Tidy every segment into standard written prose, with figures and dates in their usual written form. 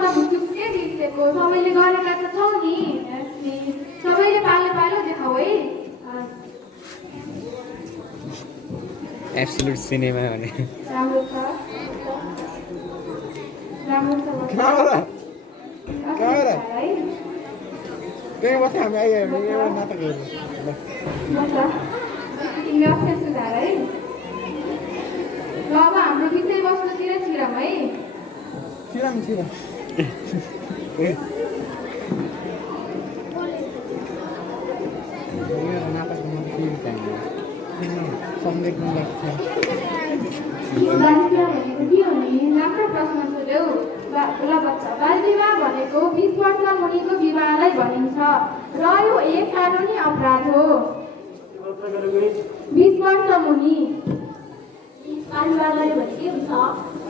त भुचुक्कै बिर्सेको सबैले गरेका त छौ नि सबैले पालो पालो देखाऊ है एब्सोल्युट सिनेमा भने राम्रो छ राम्रो छ कहाँ त्यही बस्छ हामी आइयो एउटा नाटक हेर्नु तिमीले अक्षर सुधार है र अब हाम्रो विषयवस्तुतिर छिरौँ है छिराम नाटकमा के चाहिन्छ सङ्गीत लाग्छ बालविवाह भनेको के हो नि राम्रो प्रश्न सोध्यौ ल बच्चा बालविवाह भनेको 20 वर्ष मुनिको विवाहलाई भनिन्छ र यो एक कानुनी अपराध हो 20 वर्ष मुनि बालविवाह गरे भने के हुन्छ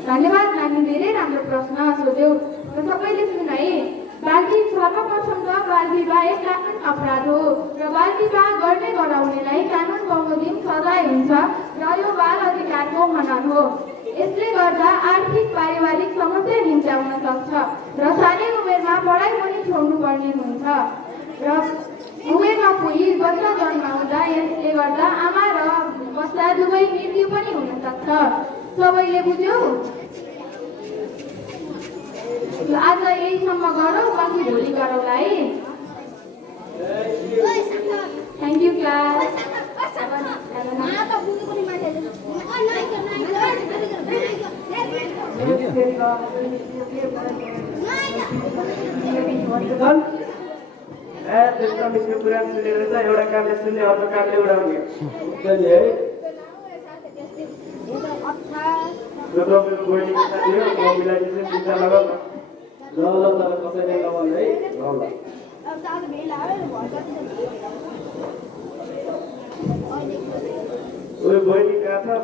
धन्यवाद नानी धेरै राम्रो प्रश्न सोध्यौ र सबैले सुन है सर्वप्रथम त बालविवाह एक कानुनी अपराध हो र बालविवाह गर्ने गराउनेलाई कानुन बमोजिम सजाय हुन्छ र यो बाल अधिकारको हनन हो यसले गर्दा आर्थिक पारिवारिक समस्या निम्त्याउन सक्छ र सानै उमेरमा पढाइ पनि छोड्नु पर्ने हुन्छ र उमेर नपुगी बच्चा जन्माउँदा यसले गर्दा आमा र बच्चा दुवै मृत्यु पनि हुन सक्छ सबैले बुझ्यौ आज यहीसम्म गरौँ बाँकी भोलि गरौँला है थ्याङ्क यू क्लास कुरा सुनेर चाहिँ एउटा कामले सुन्ने अर्को कामले उडाउने है र तपाईँको बहिनीको साथी हो म मिलाइदिन्छु चिन्ता लगाउन ल तर कसैले नभन्नु है ल ओइ बहिनी कहाँ छ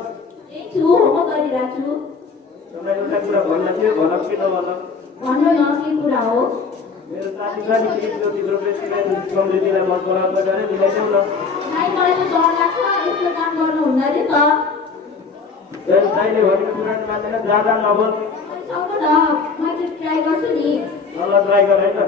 होमवर्क गरिरहेको छु तपाईँको एउटा कुरा भन्न थियो भन कि नभन भन्नु न के कुरा हो मेरो साथी छ नि तिम्रो प्रेसिडेन्ट कम्युनिटीलाई मन पराउँदा गरे मिलाइदेऊ न मलाई त डर लाग्छ यस्तो काम गर्नु हुँदैन नि त दाइले भनेको कुरा मान्दैन ज्यादा नबोल मैले ट्राई गर्छु नि ल ट्राई गर है त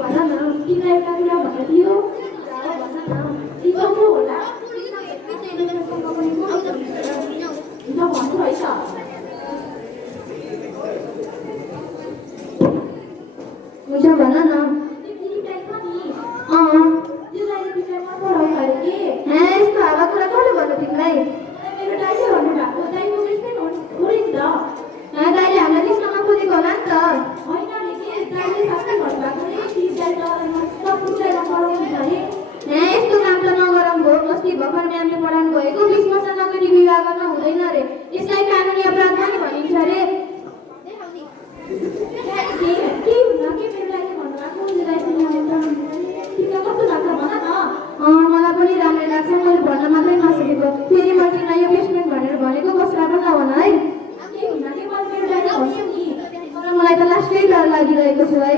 भन न तिमीलाई एउटा कुरा भन्नु थियो भन न सिकाउनु होला भन्नु है त हुन्छ भन न यस्तो हावा कुरा कसले भन्नु तिमीलाई मेरो दाइले भन्नु भएको दाइको प्रेसिडेन्ट हो नि त दाइले हामीलाई लिस्टमा खोजेको होला नि त होइन दाइले साथै भन्नुभएको यस्तो काम त नगरौँ भो अस्ति भर्खर म्यामले पढाउनु भएको 20 वर्ष नगरी विवाह गर्न हुँदैन अरे यसलाई कानुनी अपराध पनि भनिन्छ अरे मलाई पनि राम्रै लाग्छ मैले भन्न मात्रै नसकेको फेरि मैले नयाँ प्लेसमेन्ट भनेर भनेको कसलाई पनि नभन है मलाई त लास्टै डर लागिरहेको छु है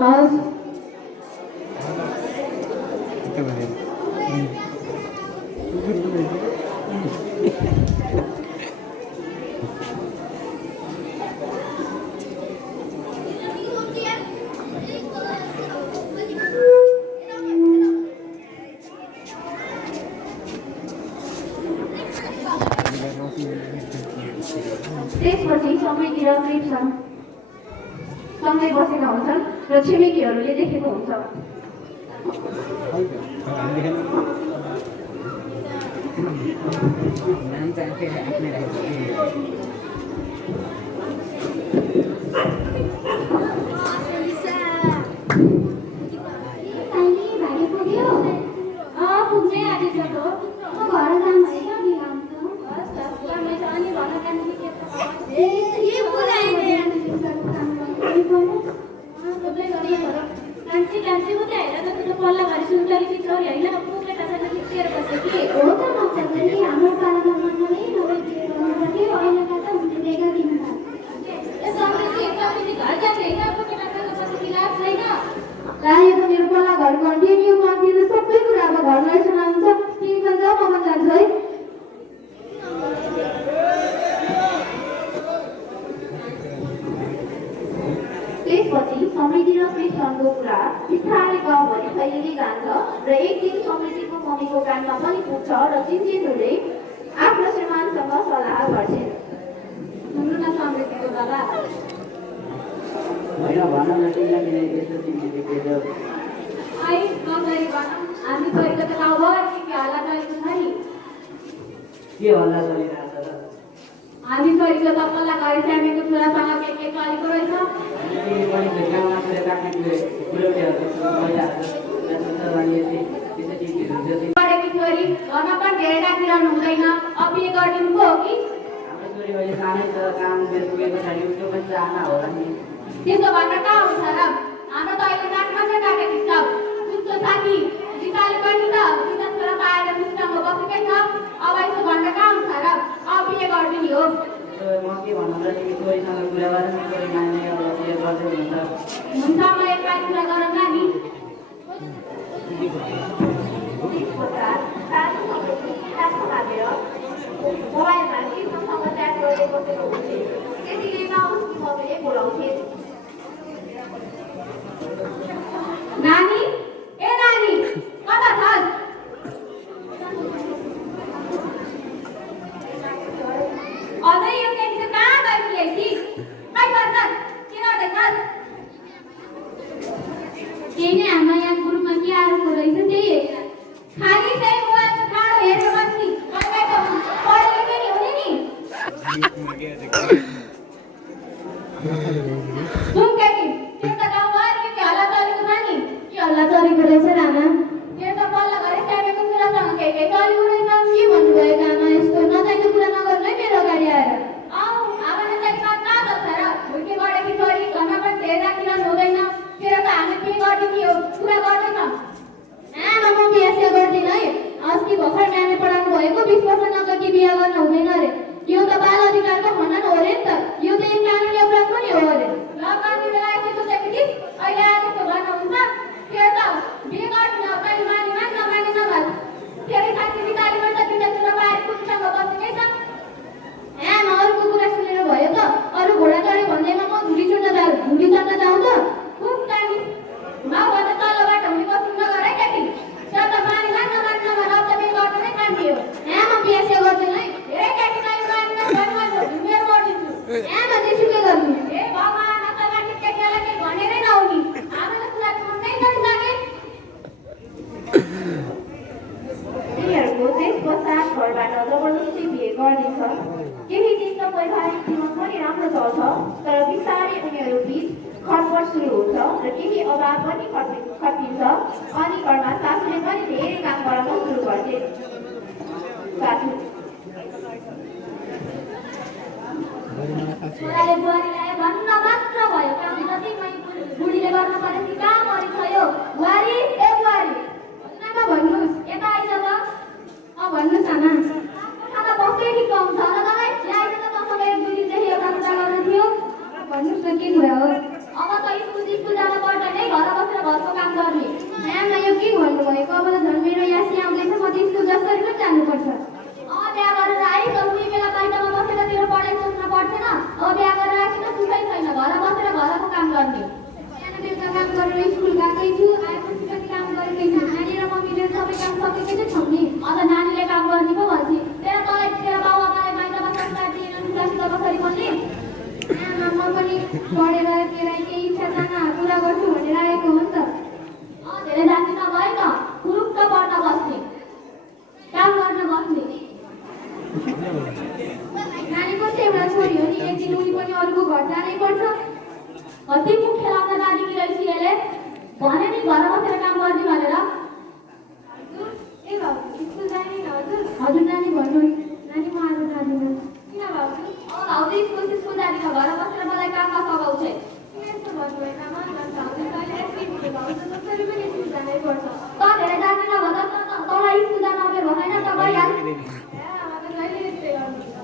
हस् त्यसपछि सबैतिर क्रिप्सन सँगै बसेका हुन्छन् र छिमेकीहरूले देखेको हुन्छ पुग्नै आँटिसक्यो म घर जाम पल्ला घरि सुन्तली पिछौरी होइन पुग्ने कसैले खिचेर बस्यो कि हो त नचल्ने हाम्रो पालामा मन्नले नभए के गर्नु पर्यो अहिले त हुँदै दिनु भयो यसो घर जाने घरमा सुनाउँछ तिमी पनि जाऊ म पनि जान्छु है। त्यसपछि समिति र कृष्णको कुरा बिस्तारै गाउँभरि फैलिँदै जान्छ र एक दिन समितिको मम्मीको कानमा पनि पुग्छ र चिन्तित हुँदै आफ्नो श्रीमानसँग सल्लाह गर्छिन्। सुन्नु न समितिको दादा, होइन भन न तिमीलाई किन यस्तो चिन्तित देख्दैछौ? आई नगरी भनौँ हामी छोरीको त गाउँभर के हल्ला चलेको छ नि। के हल्ला चलिरहेछ र? हामी छोरीको त पल्ला घरि स्यामीको छोरासँग के चलेको रहेछ। तिमी पनि गाउँमा छोरा काट्ने बुढोटीहरू महिलाहरू त्यसै चिन्तित हुन्छ। पढेकी छोरी घरमा पनि धेरै राखिरहनु हुँदैन, अब बिहे गरिदिनु पो हो कि? हाम्रो छोरी अहिले सानै छ, काम पुगेको छैन, उसको पनि चाहना होला नि। त्यसो भन्न कहाँ हुन्छ र? हाम्रो त अहिले नाक मात्रै काटेको छ। उसको साथी गीताले पनि त गीता छोरा पाएर मुस्टाङमा बसेकै छ। अब यसो भन्न कहाँ हुन्छ र? अब बिहे गरिदिने हो। म के भन्नु र, तिमी छोरीसँग कुरा गर न, छोरी मान्ने अब बिहे गर्दै हुन्छ। हुन्छ म एकपल्ट कुरा गरौँला नि। त्यसपश्चात सानो समिति खासमा लागेर मोबाइलमा कृष्णसँग च्याट गर्दै बसेको हुन्थे। त्यतिकैमा उसकी मम्मीले बोलाउँथिन्। नानी, ए नानी, कता छस्? अझै यो केटी चाहिँ कहाँ गइरहेकी? खै बस्छस्? के गर्दैछस्? केही नै हाम्रो यहाँ गुरुमा के आएको रहेछ त्यही हेरेर। खाली चाहिँ मोबाइलको ठाडो हेरेर बस्ने। कतै त पढे लेखे नि हुने नि। सुन केटी, तिम्रो त गाउँभरि के हल्ला चलेको छ नि। के हल्ला चलेको रहेछ राना? तेरो त पल्ला घरि स्यामीको छोरासँग के चलेको रहेछ। के भन्नुभयो आमा? यस्तो नचाहिँदो कुरा नगर्नु है मेरो अगाडि आएर। आमाले चाहिँ कहाँ जल्छ र? हुर्के गढेकी छोरी घरमा पनि धेरै राखिरहनु हुँदैन। तेरो त हामी के गरिदिने हो? कुरा गर्दैन। आमा म बिहे गर्दिनँ है। अस्ति भर्खर नानी पढाउनु भएको 20 वर्ष नगरी बिहे गर्न हुँदैन अरे। यो त बाल अधिकारको खण्डन हो अरे नि त। यो त एक कानुनी अपराध पनि हो अरे। ल कानुनी बेला यस्तो सोचेको थिइस्? अहिले आएर त्यस्तो गर्न हुन्छ? तेरो त बिहे गर्दिन, कहिले माने मान, नमाने नभन्। तेरै साथी गीताले पनि त तिनवटा छोरा पाएर कुटीसँग बसेकै छ। आमा अरूको कुरा सुनेर भयो त? अरू घोडा चढे भन्दैमा म धुली चढ्न जाउँ त? खुब जानी माउभन्दा तलबाट हुने बस्नु नगर है केटी। तेरो त माने मान, नमाने नभन्। अब त बिहे गर्नु नै काम थियो। आमा बिहे गर्दैन है। धेरै केटी कहिले माने नभन्, मेरो गरिदिन्छु। आमा जेसुकै गर्नु। ए भगवान्, अब त मान्छे केटीहरूलाई केही भनेरै नहुने। आमाले कुरा सुन्नै नसके। तिनीहरूको त्यसपश्चात घरबाट जबरजस्ती बिहे गरिदिन्छ। केही दिन त वैवाहिक जीवन पनि राम्रो चल्छ, तर बिस्तारै उनीहरू बिच खटपट सुरु हुन्छ र केही अभाव पनि खटिन्छ। अनि घरमा सासूले पनि धेरै काम गर्न सुरु गर्छिन्। सासू छोराले बुहारीलाई भन्न मात्र भयो, काम जति बुढीले गर्न परेपछि कहाँ मरिसक्यो। बुहारी, ए बुहारी, आमा भन्नुहोस्। यता आइज ल। भन्नुहोस् आमा। खाना बस्दै ठिक पाउँछ र तपाईँ ल्याएर त मसँग एक दुई दिनदेखि एउटा कुरा गर्नु थियो। भन्नुहोस् न के कुरा हो? अब त स्कुल जान पर्दैन है, घर बसेर घरको काम गर्ने। आमा यो के भन्नुभएको? अब त झन् मेरो यासी आउँदैछ, म त स्कुल जसरी पनि जानुपर्छ। बिहा गरेर आइस, उही बेला बाहिरमा बसेर तेरो पढाइ सोच्न पर्थेन। अब बिहा गरेर आएपछि त सुखै छैन, घर बसेर घरको काम गर्ने। बिहान बेलुका काम गरेर स्कुल गएकै छु, आएपछि पनि काम गरेकै छु। नानी र मम्मीले सबै काम सकेकै चाहिँ छौँ नि। अन्त नानीले काम गर्ने पो भन्छ। तेरो बाउ आमाले बाहिरमा संस्कार दिएन, तुलासित कसरी बोल्ने? आमा म पनि पढेर तेरा केही इच्छा चाहना पुरा गर्छु भनेर आएको हो नि त। धेरै जाति नभए त फुरुक्क पढ्न बस्ने, काम गर्न बस्ने। नानी पनि त एउटा छोरी हो नि, एक दिन उनी पनि अरूको घर जानै पर्छ। कति मुख खेलाउन जानेकी रहेछ यसले। भने नि घर बसेर काम गर्ने भनेर। ए बाबु स्कुल जाने न हजुर? हजुर नानी भन्नुहोस्। नानी म आज जाँदिनँ। किन भाउजू? भाउजू स्कुल जाने, घर बसेर मलाई काममा सघाउँछ। किन यस्तो भन्नुभयो आमा? झन् भाउजू त अहिले एसपी भयो, भाउजू जसरी पनि स्कुल जानै पर्छ। त धेरै जाति नभए त तँलाई स्कुल जान अबेर भएन त भइहाल। आमा त जहिले यस्तै गर्नुहुन्छ।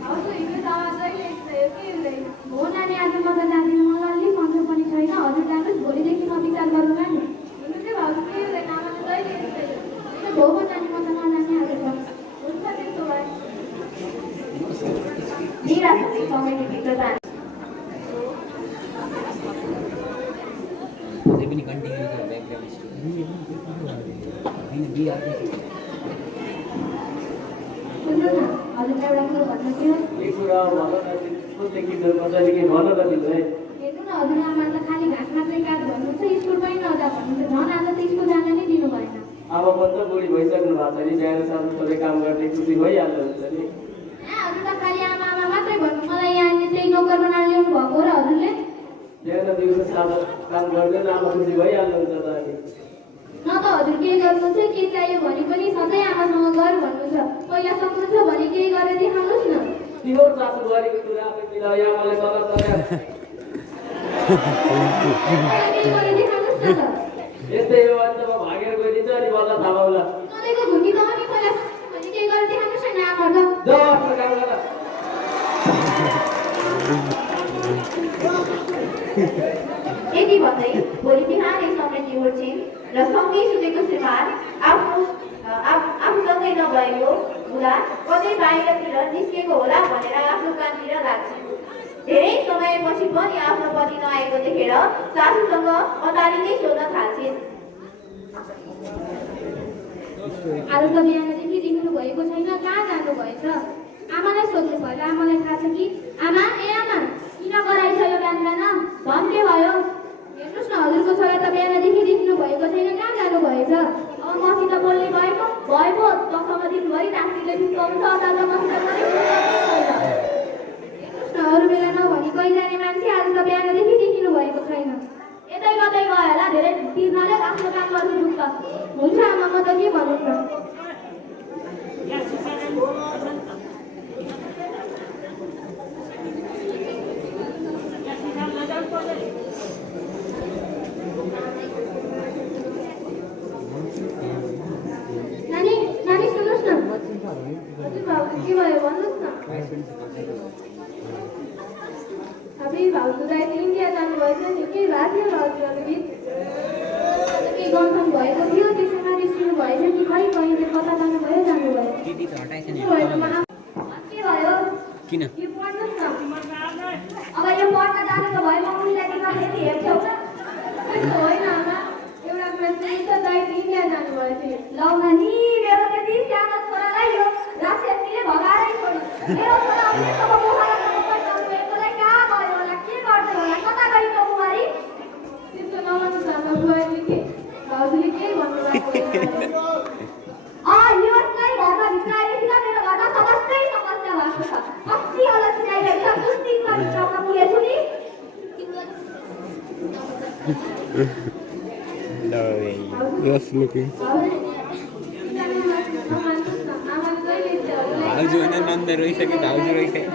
भाउजू हिजोसम्म जहिले यस्तै हो, के हुँदैन? हो नानी आज म त जाँदिनँ, मलाई अलि सन्चो पनि छैन। हजुर जानुहोस्, भोलिदेखि म विचार गरौँला नि। हुनु चाहिँ भाउजू के हुँदैन, समितिभित्र जान्छ। अझै पनि कन्टिन्यू छ ब्याकग्राउन्ड होइन बिहार सुन्नु न हजुरलाई एउटा कुरो भन्नु थियो। यो कुरा भन न त्यसको देखिँदो कसैले के भन न तिमीलाई हेर्नु न हजुरआमा त खालि घाँस मात्रै काट भन्नुहुन्छ, स्कुल पनि नजा भन्नुहुन्छ। झन् आज त स्कुल जान नै दिनु भएन। अब पनि त बुढी भइसक्नु भएको छ नि बिहान साँझ सबै काम गर्ने खुसी भइहाल्नुहुन्छ नि हजुर त खालि आमा आमा मात्रै भन्नु। मलाई यहाँले चाहिँ नोकर बनाएर ल्याउनु भएको र हजुरले बिहान दिउँसो सादा काम गर्दैन आमा खुसी भइहाल्नुहुन्छ त अनि न त हजुर के गर्नुहुन्छ, के चाहियो भने पनि सधैँ आमासँग गर भन्नुहुन्छ। पहिला सक्नुहुन्छ भने केही गरेर देखाउनुहोस् न। तिम्रो सासु गरेको कुरा आफै मिलाउ यहाँ मलाई तल तल पहिला केही गरेर देखाउनुहोस् न त। यस्तै हो भने त म भागेर गइदिन्छु अनि बल्ल थाहा पाउला सधैँको घुम्ती त हो नि, पहिला भने केही गरेर देखाउनुहोस् न आमा त। जाऊ आफ्नो काम गर यति भन्दै भोलि बिहानै समिति उठ्छिन् र सँगै सुतेको श्रीमान आफूसँगै नभएको बुढा कतै बाहिरतिर निस्केको होला भनेर आफ्नो कामतिर लाग्छन्। धेरै समयपछि पनि आफ्नो पति नआएको देखेर सासूसँग अतारी नै सोध्न थाल्छिन्। आज त बिहानदेखि देख्नु भएको छैन, कहाँ जानुभएछ? आमालाई सोध्नु पर्यो, आमालाई थाहा छ कि? आमा ए आमा किन गराइछ यो बिहान बिहान? भन के भयो? हेर्नुहोस् न हजुरको छोरा त बिहानदेखि देख्नु भएको छैन, कहाँ जानुभएछ? अब मसित बोल्ने भएको भयो तसँग दिनभरि टाँसीले ठुक्काउँछ, अदालत मसित पनि छैन। हेर्नुहोस् न अरू बेला नभनी कहीँ जाने मान्छे आज त बिहानदेखि देखिनु भएको छैन। यतै कतै गयो होला, धेरै तिर्नाले आफ्नो काम गर्नु दुःख हुन्छ। आमा म त के भनौँ न। नानी नानी सुन्नुहोस् न। हजुर भाउजू के भयो भन्नुहोस् न। अभी भाउजूलाई त इन्डिया जानुभएछ नि, के भएको थियो भाउजूहरू बिच? केही गन्थन भएको थियो, त्यसैमा निस्किनु भएछ कि खै कहीँ चाहिँ कता जानुभयो जानुभयो? टिटी त हटाइछ नि के भयो के भयो? किन यो पढ्नुहोस् न। अब यो पढ्न जानु त भयो, म उनीलाई तिमीलाई यति हेर्छौ त? त्यस्तो होइन आमा, एउटा मान्छे त दाइट इन्डिया जानुभएछ। लौ नानी मेरो त्यति सानो छोरालाई यो राक्षसले भगाएरै छोड्यो। मेरो छोरा उनीसँग पोखरामा जानु एकलाई कहाँ गयो होला, के गर्दै होला, कता गई त बुहारी? त्यस्तो नभन्नुहोस् आमा, बुहारीले के भाउजूले केही भन्नुभएको होइन। यसलाई घरमा भित्र आएपछि त मेरो घरमा समस्तै समस्या भएको छ। अस्ति होला चिनाइरहेछ, कुन दिनमा भित्रमा पुगेछु नि। Just looking. भाउजू होइन नन्द रोइसक्यो भाउजू रोइसक्यो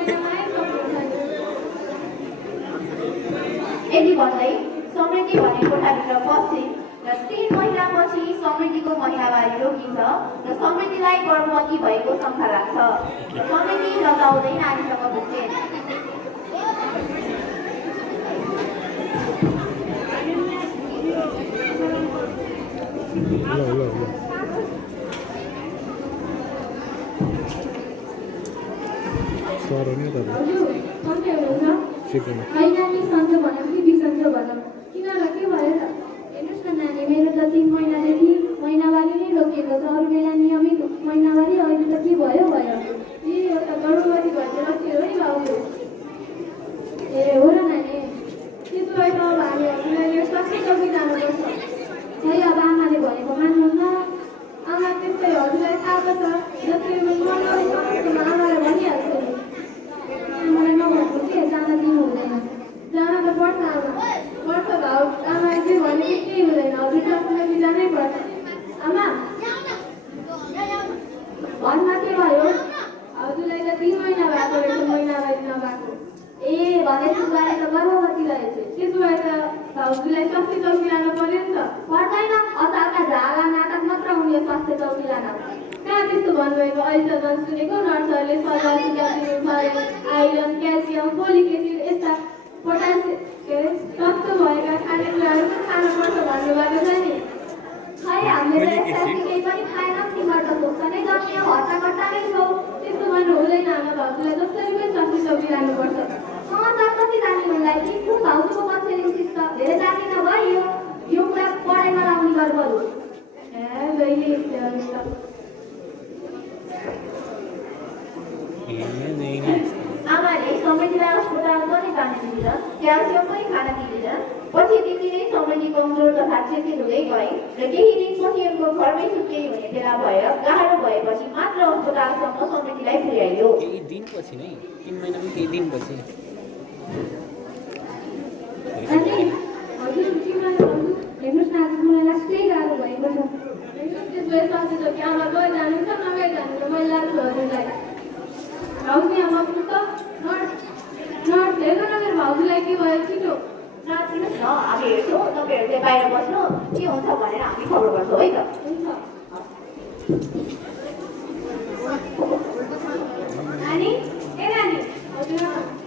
यति भन्दै समिति भन्ने कोठाभित्र पस्छिन् र 3 महिनापछि समितिको महिनावारी रोकिन्छ र समितिलाई गर्भवती भएको शङ्का लाग्छ। समिति लगाउँदै नानीसँग पुग्छिन्। Suara ni apa? हजुर सन्चै हुनुहुन्छ? Chicken. होइन नि सन्चो भनौँ कि बिसन्चो भनौँ, किन र के भयो त? हेर्नुहोस् न नानी, मेरो त 3 महिनादेखि महिनावारी नै रोकिएको छ। अरू बेला नियमित महिनावारी, अहिले त के भयो भयो। ए यो त गर्भवती भएको लक्षण हो नि भाउजू। ए हो र नानी, त्यसो भए त अब हामीहरूलाई यो स्वास्थ्य चौकी जानुपर्छ। खै अब आमाले भनेको मान्नुहुन्न। आमा त्यस्तै हजुरलाई थाहा त छ, जति मनलाई समस्यामा आमालाई भनिहाल्छु नि। आमालाई नभन्नु के जान दिनु हुँदैन। जान त पर्छ आमा, पर्छ भाउ। आमाले जे भने केही हुँदैन, हजुर जसलाई जानै पर्छ। आमा भन्न के भयो? हजुरलाई त 3 महिना भएको रहेछ, महिनावारी नभएको। ए भनेपछि गाडी त गर्भवती रहेछ। त्यसो भए त भाउजूलाई स्वास्थ्य चौकी लानु पर्यो नि त। पर्दैन, अचारका झाला नाटक मात्र हुने स्वास्थ्य चौकी लान। कहाँ त्यस्तो भन्नुभएको? अहिले त झन् सुनेको नर्सहरूले सल्लाह सुझाव दिनुहुन्छ अरे आइरन, क्याल्सियम, फोलिक एसिड यस्ता पोटासियम तत्त्व भएका खानेकुराहरू पनि खानुपर्छ भन्नुभएको छ नि। खै हामीले त यस्ता केही पनि खाएनौँ, तिमीहरू त भोक नै गर्ने हो, हट्टाकट्टा नै छौ। त्यस्तो भन्नु हुँदैन आमा, भाउजूलाई जसरी पनि स्वास्थ्य चौकी लानुपर्छ। समृद्धिलाई अस्पताल पनि जान दिँदैनन्, क्याल्सियम पनि खान दिँदैनन्। पछि दिनदिनै समृद्धि कमजोर तथा चिन्तित हुँदै गए र केही दिनपछि उनको घरमै छुट्टी हुने बेला भएर गाह्रो भएपछि मात्र अस्पतालसम्म समृद्धिलाई पुर्याइयो। केही दिनपछि नै 3 महिनामा केही दिनपछि अनि हजुर तिमीलाई भन्छु हेर्नुहोस् न आज मलाई लास्टै गाह्रो भएको छ। त्यसले सजिलो कि आमा गए जानुहुन्छ नगए जानुहुन्छ मैले लाग्छु हजुरलाई। भाउजू यहाँ बस्नु त नर्स हेर्नु न मेरो भाउजूलाई के भयो छिटो। नाच्नुहोस् न, हामी हेर्छौँ, तपाईँहरू चाहिँ बाहिर बस्नु, के हुन्छ भनेर हामी खबर गर्छौँ है त। नानी ए नानी हजुर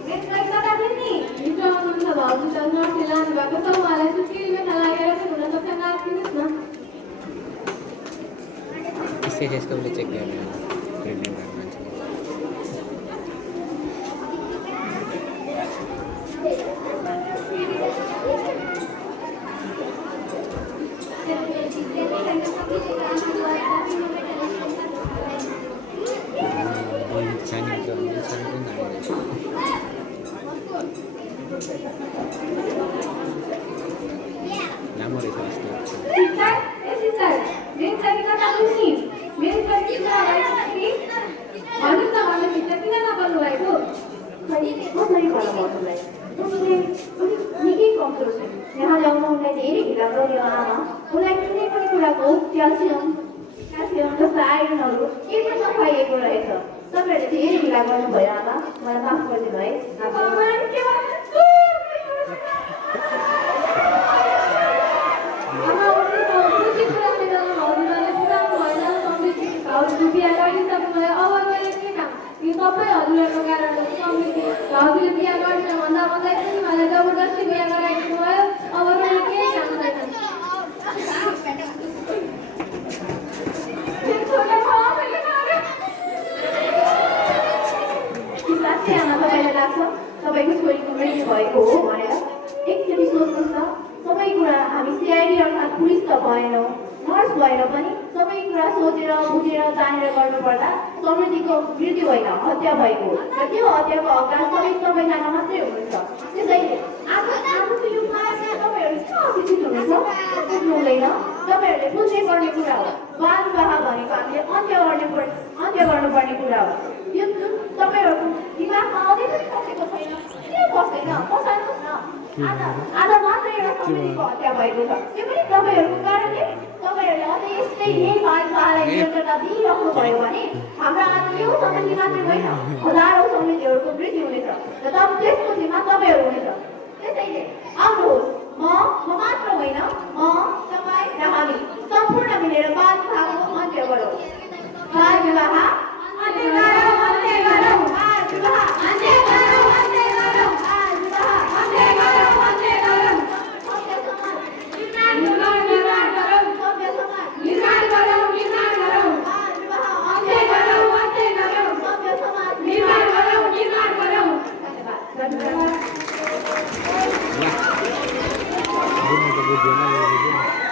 मेरो लागि कता थियो नि हिजो आउनुहुन्छ भाउजू त नर्सले लानु भएको छ उहाँलाई सुत्केरी मेथा लागेर चाहिँ हुनसक्छ नआत्तिनुहोस् न। त्यसको उसले चेक गर्ने प्रेग्नेन्ट भएको मान्छे लामो रहेछ अस्ति सिस्टर ए सिस्टर मेरो लागि कता पुग्ने मेरो लागि किन आइसक्यो हजुर त भन्नु सिस्टर किन नगर्नु भएको। कसरी भनौँ हजुरलाई, उनले निकै कमजोर छ। यहाँ ल्याउन उनलाई धेरै ढिला गर्यो आमा। उनलाई कुनै पनि कुराको क्याल्सियम जस्ता आइरनहरू केही पनि नखाइएको रहेछ। तपाईँहरूले धेरै ढिला गर्नुभयो आमा, मलाई माफ गरिदिनु है। आमा उनले त बुझी कुरा मेरो हजुरले पुरानो भएन समृद्धि भाउजू बिहा गरिसक्नुभयो अब मैले के काम यो सबै हजुरहरूको कारण हो। समृद्धि भाउजूले बिहा गरिदिन भन्दा भन्दै पनि मलाई जबरजस्ती बिहा गराइदिनु भयो अब मैले केही काम छैन। साँच्चै आमा तपाईँलाई लाग्छ तपाईँको छोरीको मृत्यु भएको हो भनेर? एकचोटि सोच्नुहोस् न, सबै कुरा हामी सिआइडी अर्थात् पुलिस त भएनौँ, नर्स भएर पनि सबै कुरा सोचेर बुझेर जानेर गर्नुपर्दा समृद्धिको मृत्यु होइन हत्या भएको हो र त्यो हत्याको हकदार सबै सबैजना मात्रै हुनुहुन्छ। त्यसैले आजको युगमा तपाईँहरू किन अशिक्षित हुनुहुन्छ? बुझ्नु हुँदैन। तपाईँहरूले बुझ्नै पर्ने कुरा हो। बाल विवाह भनेको हामीले अन्त्य गर्नुपर्ने कुरा हो। यो जुन तपाईँहरूको दिमागमा अझै पनि बसेको छैन, किन बस्दैन? बसाल्नुहोस् न। आज मात्र एउटा समृद्धिको हत्या भएको छ, त्यो पनि तपाईँहरूको कारणले। तपाईँहरूले अझै यस्तै यही बाल विवाहलाई निरन्तरता दिइराख्नु भयो भने हाम्रो आज यो समृद्धि मात्रै होइन, हजारौँ समृद्धिहरूको मृत्यु हुनेछ र तब त्यसपछिमा तपाईँहरू हुनेछ। त्यसैले आउनुहोस्, म मात्र होइन, म तपाईँ र हामी सम्पूर्ण मिलेर बाल विवाहको अन्त्य गरौँ। बाल विवाह अन्त्य गरौँ, अन्त्य गरौँ, बाल विवाह अन्त्य गरौँ, अन्त्य गरौँ, बाल विवाह अन्त्य गरौँ, अन्त्य गरौँ। सभ्य समाज निर्माण गरौँ, सभ्य समाज निर्माण गरौँ, निर्माण गरौँ, बाल विवाह अन्त्य गरौँ, अन्त्य गरौँ, सभ्य समाज निर्माण गरौँ, निर्माण गरौँ। धन्यवाद। बुझ्नु त बुझ्दैन।